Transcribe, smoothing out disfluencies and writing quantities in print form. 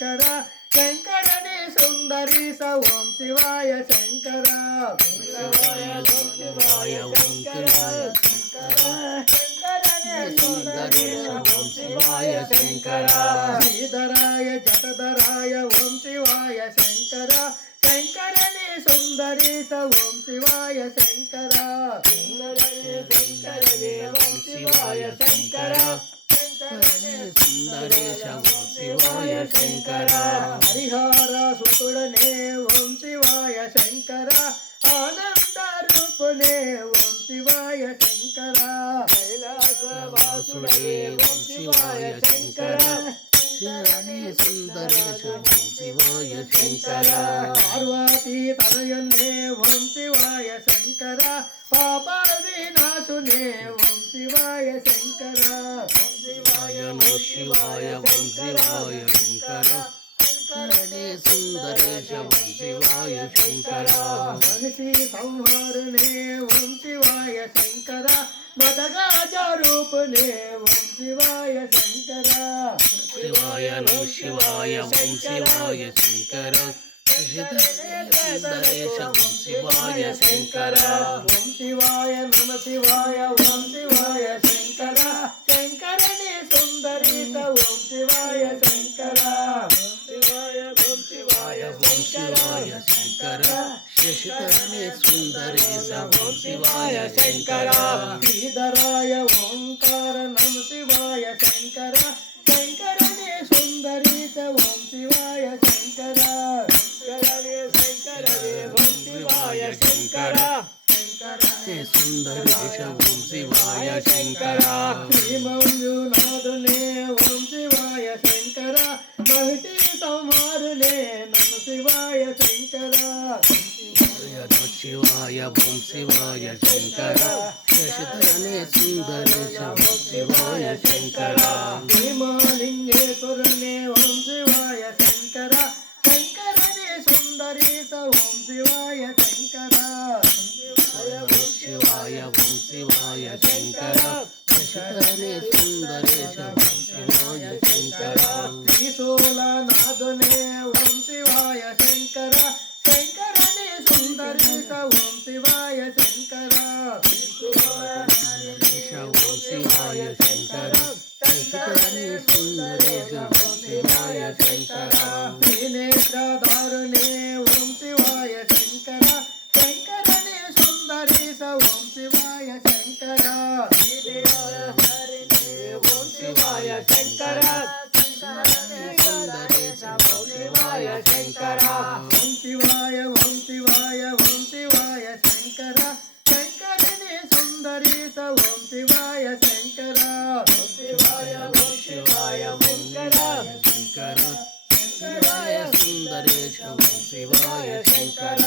శంకర శంకరని సుందరీశ ఓం శివాయ శంకర శివాయ ఓం శంకరనే సుందరీశ ఓం శివాయ శంకర శ్రీధరాయ జటధరాయ ఓం శివాయ శంకర శంకరని సుందరీశ ఓం శివాయ శంకర శంకరనే ఓం శివాయ శంకర సుందరేశ ఓం శివాయ శంకర హరిహర సుతుడనే ఓం శివాయ శంకర ఆనంద రూపునే ఓం శివాయ శంకర కైలాసవాసుడే ఓం శివాయ శంకర శరణే సుందరేశ ఓం శివాయ శంకర పార్వతీ తనయన్నే ఓం శివాయ శంకర పాప వినాశునే ఓం శివాయ శంకర శివాయ నమః శివాయ ఓం శివాయ శంకర శరణే సుందరేశ ఓం శివాయ శంకర మనిషి సంహారునే ఓం శివాయ శంకర మదగాజ రూపునే ఓం శివాయ శంకర శివాయ నమః శివాయ ఓం శివాయ శంకర సుందరేశ ఓం శివాయ శంకర ఓం శివాయ నమ శివాయ ఓం శివాయ శంకర శంకరని సుందరీత ఓం శివాయ శంకర శివాయ ఓం శివాయ ఓం శివాయ శంకర శశిధరనే సుందరేశ ఓం శివాయ శంకర శ్రీధరాయ ఓంకార నమ శివాయ శంకర శంకరని సుందరీత ఓం శివాయ శంకర శంకరనే ఓం శివాయ శంకర సుందరేశ ఓం శివాయ శంకర శ్రీమంజునాథునే ఓం శివాయ శంకర మహిషి సంహారునే నమ శివాయ శంకర శివాయ ఓం శివాయ శంకర శశిధరనే సుందరేశ ఓం శివాయ శంకర భీమలింగేశ్వరనే ఓం శివాయ శంకర శంకరని సుందరీత ఓం శివాయ శంకర శివాయ ఓం శివాయ శంకర శశిధరనే సుందరేశ ఓం శివాయ శంకర త్రిశూలనాథునే ఓం శివాయ శంకర శంకరని సుందరీత ఓం శివాయ శంకర ఓం శివాయ శంకర శశిధరనే సుందరేశ ఓం శివాయ శంకర త్రినేత్రధారునే ఓం శివాయ శంకర శంకరని సుందరీత ఓం శివాయ శంకర ఓం శివాయ శంకర సుందరేశ ఓం శివాయ శంకర ఓం శివాయ ఓం శివాయ ఓం శివాయ శంకర శంకరని సుందరీత ఓం శివాయ శంకర శివాయ ఓం శివాయ ఓం శంకర శివాయ సుందరేశ ఓం శివాయ శంకర